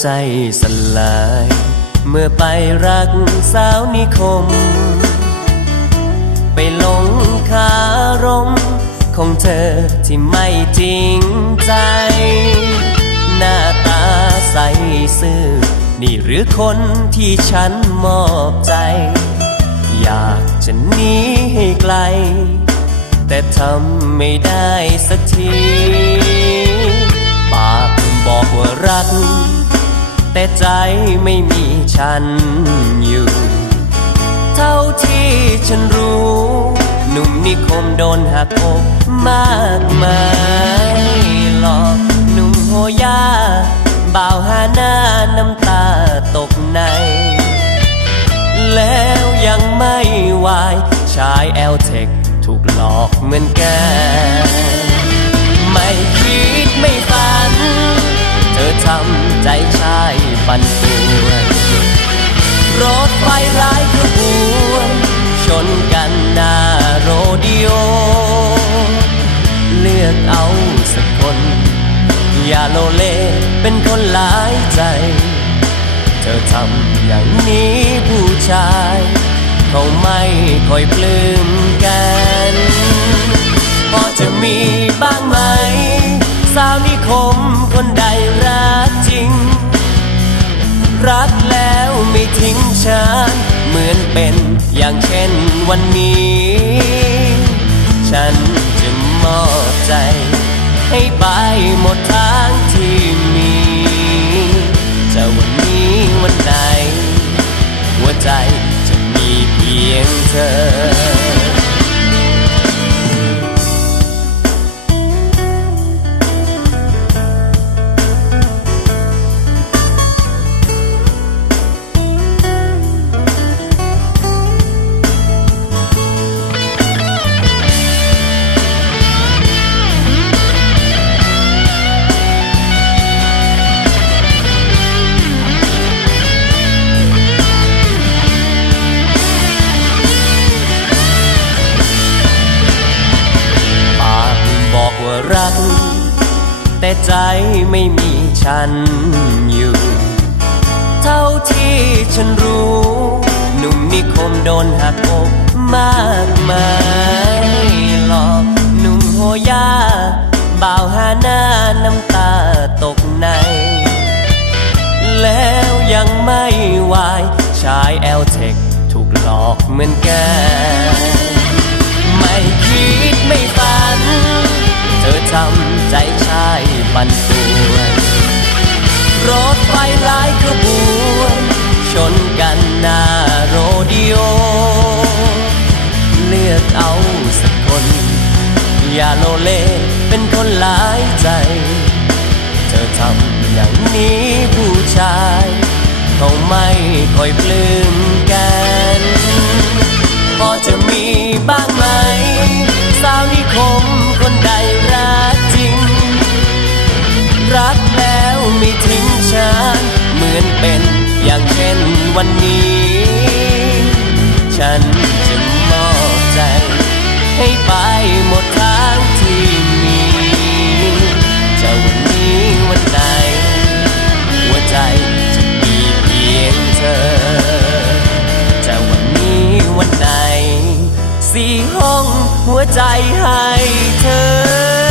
ใจสลาย เมื่อไปรักสาวนิคม ไปหลงคารมของเธอที่ไม่จริงใจ หน้าตาใสซื่อ นี่หรือคนที่ฉันมอบใจ อยากจะหนีให้ไกล แต่ทำไม่ได้สักที ปากบอกว่ารัก แต่ใจไม่มีฉันอยู่ เท่าที่ฉันรู้ หนุ่มนิคมโดนหักอกมากมายหลอกหนุ่มโหยาบ่าวหาหน้าน้ำตาตกใน แล้วยังไม่วายชายแอลเทคถูกหลอกเหมือนกัน ไม่คิดไม่ฝัน เธอทำใจชาย ปั่นป่วนรถไฟหลายขบวน ชนกันหน้าโรดิโอ เลือกเอาสักคน อย่าโลเลเป็นคนหลายใจ เธอทำอย่างนี้ผู้ชาย เขาไม่ค่อยปลื้มกัน รักแล้วไม่ทิ้งฉัน เหมือนเป็นอย่างเช่นวันนี้ ฉันจะมอบใจ ให้ไปหมดทางที่มีจะวันนี้วันไหน หัวใจจะมีเพียงเธอ ใจไม่มีฉันอยู่ เท่าที่ฉันรู้ หนุ่มนิคมโดนหักอกมากมายหลอกหนุ่มโหยาบ่าวหาหน้าน้ำตาตกใน แล้วยังไม่วายชายแอลเทคถูกหลอกเหมือนกัน ไม่คิดไปั่นป่วนรถไฟหลายขบวน ชนกันหน้าโรดิโอ เลือกเอาสักคน อย่าโลเลเป็นคนหลายใจ เธอทำอย่างนี้ผู้ชาย เขาไม่ค่อยปลื้มกัน ไม่ทิ้งฉันเหมือนเป็นอย่างเช่นวันนี้ ฉันจะมอบใจ ให้ไปหมดทางที่มีจะวันนี้วันไหนหัวใจจะมีเพียงเธอจะวันนี้วันไหนสี่ห้องหัวใจให้เธอ